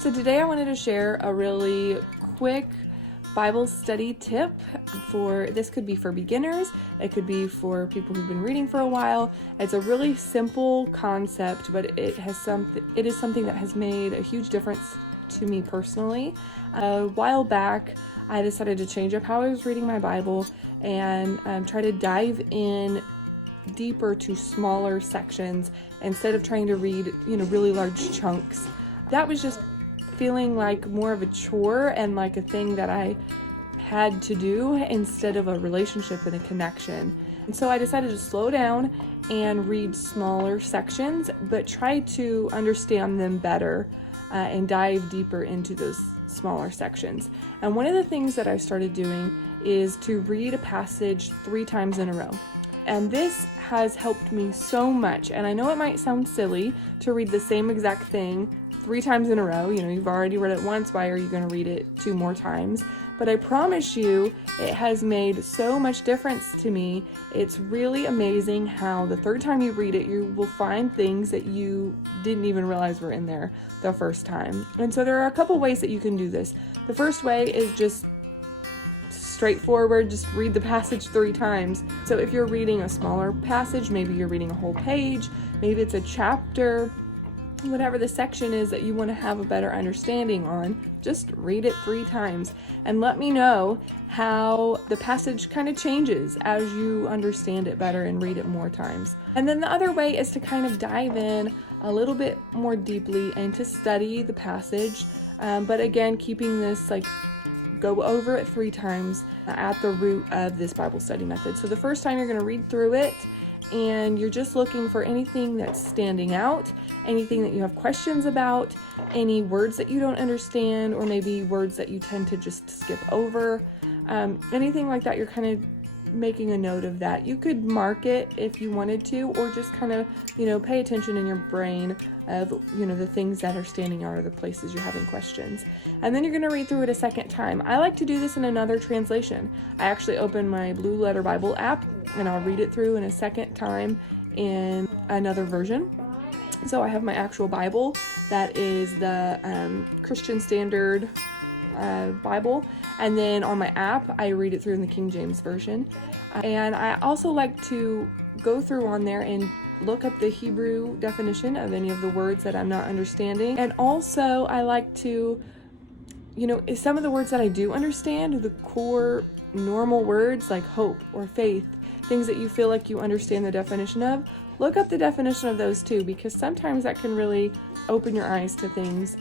So today I wanted to share a really quick Bible study tip this could be for beginners, it could be for people who've been reading for a while. It's a really simple concept, but it is something that has made a huge difference to me personally. A while back, I decided to change up how I was reading my Bible and try to dive in deeper to smaller sections instead of trying to read, really large chunks. That was just feeling like more of a chore and like a thing that I had to do instead of a relationship and a connection. And so I decided to slow down and read smaller sections, but try to understand them better and dive deeper into those smaller sections. And one of the things that I started doing is to read a passage 3 times in a row. And this has helped me so much. And I know it might sound silly to read the same exact thing 3 times in a row. You've already read it once. Why are you going to read it 2 more times? But I promise you, it has made so much difference to me. It's really amazing how the 3rd time you read it, you will find things that you didn't even realize were in there the first time. And so there are a couple ways that you can do this. The first way is just straightforward, just read the passage 3 times. So if you're reading a smaller passage, maybe you're reading a whole page, maybe it's a chapter, whatever the section is that you want to have a better understanding on, just read it 3 times and let me know how the passage kind of changes as you understand it better and read it more times. And then the other way is to kind of dive in a little bit more deeply and to study the passage, but again, keeping this go over it 3 times at the root of this Bible study method. So the first time you're going to read through it and you're just looking for anything that's standing out, anything that you have questions about, any words that you don't understand, or maybe words that you tend to just skip over, anything like that. You're kind of making a note of that. You could mark it if you wanted to, or just kind of, pay attention in your brain of, the things that are standing out or the places you're having questions. And then you're going to read through it a second time. I like to do this in another translation. I actually open my Blue Letter Bible app and I'll read it through in a second time in another version. So I have my actual Bible that is the Christian Standard Bible, and then on my app I read it through in the King James Version. And I also like to go through on there and look up the Hebrew definition of any of the words that I'm not understanding. And also I like to, some of the words that I do understand, the core normal words like hope or faith, things that you feel like you understand the definition of, look up the definition of those too, because sometimes that can really open your eyes to things,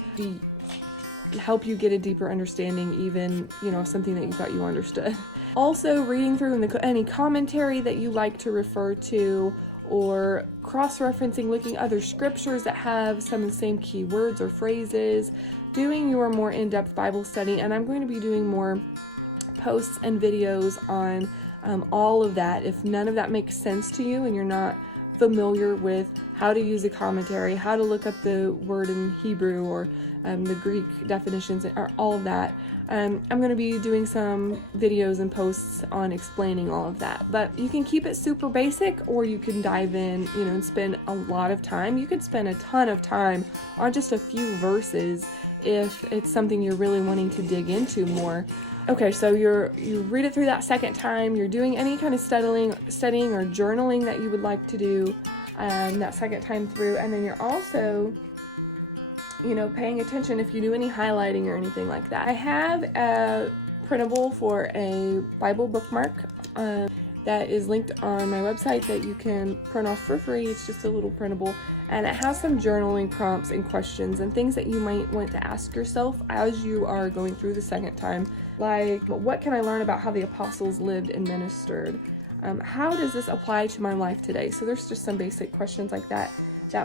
help you get a deeper understanding, even, something that you thought you understood. Also, reading through any commentary that you like to refer to, or cross-referencing, looking at other scriptures that have some of the same key words or phrases, doing your more in-depth Bible study. And I'm going to be doing more posts and videos on all of that. If none of that makes sense to you and you're not familiar with how to use a commentary, how to look up the word in Hebrew or the Greek definitions, or all of that, I'm going to be doing some videos and posts on explaining all of that. But you can keep it super basic, or you can dive in, and spend a lot of time. You could spend a ton of time on just a few verses if it's something you're really wanting to dig into more. Okay, so you read it through that second time, you're doing any kind of studying or journaling that you would like to do that second time through, and then you're also, paying attention if you do any highlighting or anything like that. I have a printable for a Bible bookmark that is linked on my website that you can print off for free. It's just a little printable, and it has some journaling prompts and questions and things that you might want to ask yourself as you are going through the second time. Like, what can I learn about how the apostles lived and ministered? How does this apply to my life today? So there's just some basic questions like that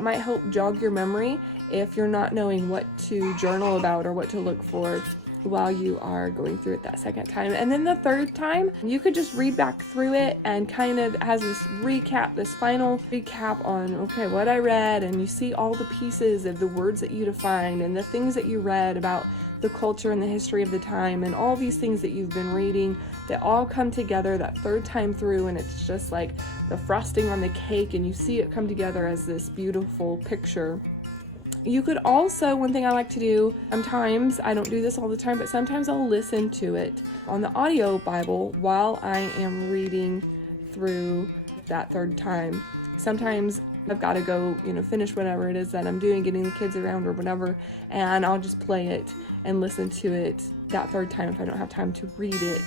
might help jog your memory if you're not knowing what to journal about or what to look for while you are going through it that second time. And then the third time, you could just read back through it and kind of has this final recap on, okay, what I read, and you see all the pieces of the words that you defined and the things that you read about the culture and the history of the time and all these things that you've been reading that all come together that third time through, and it's just like the frosting on the cake, and you see it come together as this beautiful picture. You could also, one thing I like to do, sometimes, I don't do this all the time, but sometimes I'll listen to it on the audio Bible while I am reading through that third time. Sometimes I've got to go, finish whatever it is that I'm doing, getting the kids around or whatever, and I'll just play it and listen to it that third time if I don't have time to read it.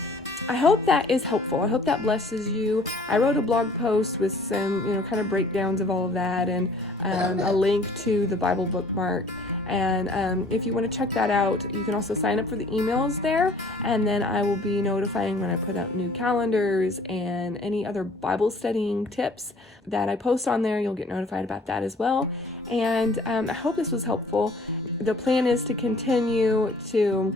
I hope that is helpful. I hope that blesses you. I wrote a blog post with some, kind of breakdowns of all of that and a link to the Bible bookmark. And if you want to check that out, you can also sign up for the emails there. And then I will be notifying when I put out new calendars and any other Bible studying tips that I post on there. You'll get notified about that as well. And I hope this was helpful. The plan is to continue to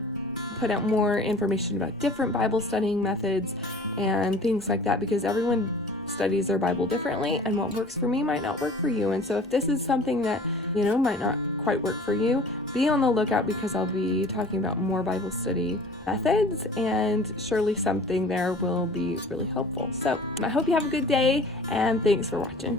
put out more information about different Bible studying methods and things like that, because everyone studies their Bible differently, and what works for me might not work for you. And so if this is something that, might not quite work for you, be on the lookout, because I'll be talking about more Bible study methods, and surely something there will be really helpful. So I hope you have a good day, and thanks for watching.